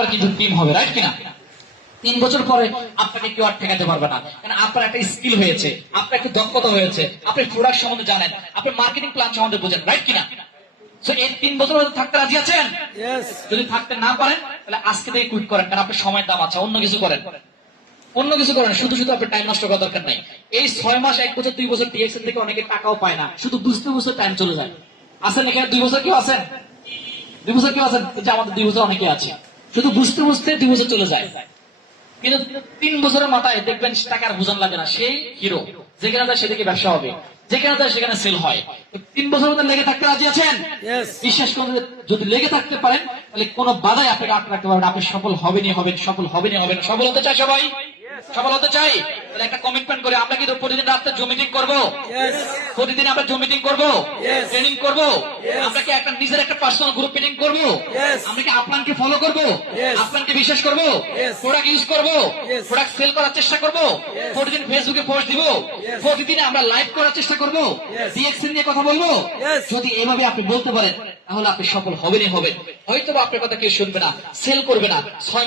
আপনার কিন্তু টিম হবে, রাইট কিনা? 3 বছর পরে আপনাকে কেউ আর ঠেকাতে পারবে না, কারণ আপনার একটা স্কিল হয়েছে, আপনার একটা দক্ষতা হয়েছে, আপনি প্রোডাক্ট সম্বন্ধে জানেন, আপনি মার্কেটিং প্ল্যান সম্বন্ধে বোঝেন, রাইট কিনা? সো এই 3 বছর থাকতে রাজি আছেন? যদি থাকতে না পারেন তাহলে আজকে থেকে কুইট করেন, কারণ আপনার সময়ের দাম আছে। অন্য কিছু করেন, অন্য কিছু করেন, শুধু শুধু আপনার টাইম নষ্ট করার দরকার নাই। এই 6 মাস, 1 বছর, 2 বছর ডিএক্সএল থেকে অনেকে টাকাও পায় না, শুধু বুঝতে বুঝতে টাইম চলে যায়। আছেন এখানে 2 বছর কেউ আছেন? 2 বছর কেউ আছেন? যে আমাদের 2 বছর অনেকে আছে, শুধু বুঝতে বুঝতে 2 বছর চলে যায়। কিন্তু 3 বছরের মাথায় দেখবেন টাকার বোঝান লাগে না, সেই হিরো। যেখানে যায় সেদিকে ব্যবসা হবে, যেখানে যায় সেখানে সেল হয়। 3 বছরের মধ্যে লেগে থাকতে রাজি আছেন? বিশ্বাস করুন, যদি লেগে থাকতে পারেন তাহলে কোনো বাধাই আপনাকে আটকে রাখতে পারবেন। আপনি সফল হবেনই হবেন, সফল হবেনই হবেন। সফল হতে চাই সবাই? সফল হতে চাই? তাহলে একটা কমিটমেন্ট করে আমরা কিন্তু প্রতিদিন রাতে জুম মিটিং করবো, প্রতিদিন আমরা জুম মিটিং করবো, ট্রেনিং করবো। আমরা কি একটা নিজের একটা পার্সোনাল গ্রুপ মিটিং করবো? আমরা কি আপলানকে ফলো করবো, আপলানকে বিশ্বাস করবো, প্রোডাক্ট ইউজ করবো, প্রোডাক্ট সেল করার চেষ্টা করবো, প্রতিদিন ফেসবুকে পোস্ট দিব, প্রতিদিন আমরা লাইভ করার চেষ্টা করবো, ডিএক্সএল নিয়ে কথা বলবো। যদি এভাবে আপনি বলতে পারেন তাহলে আপনি সফল হবেনই হবেন। হয়তো আপনার কথা কেউ শুনবে না, সেল করবে না, 6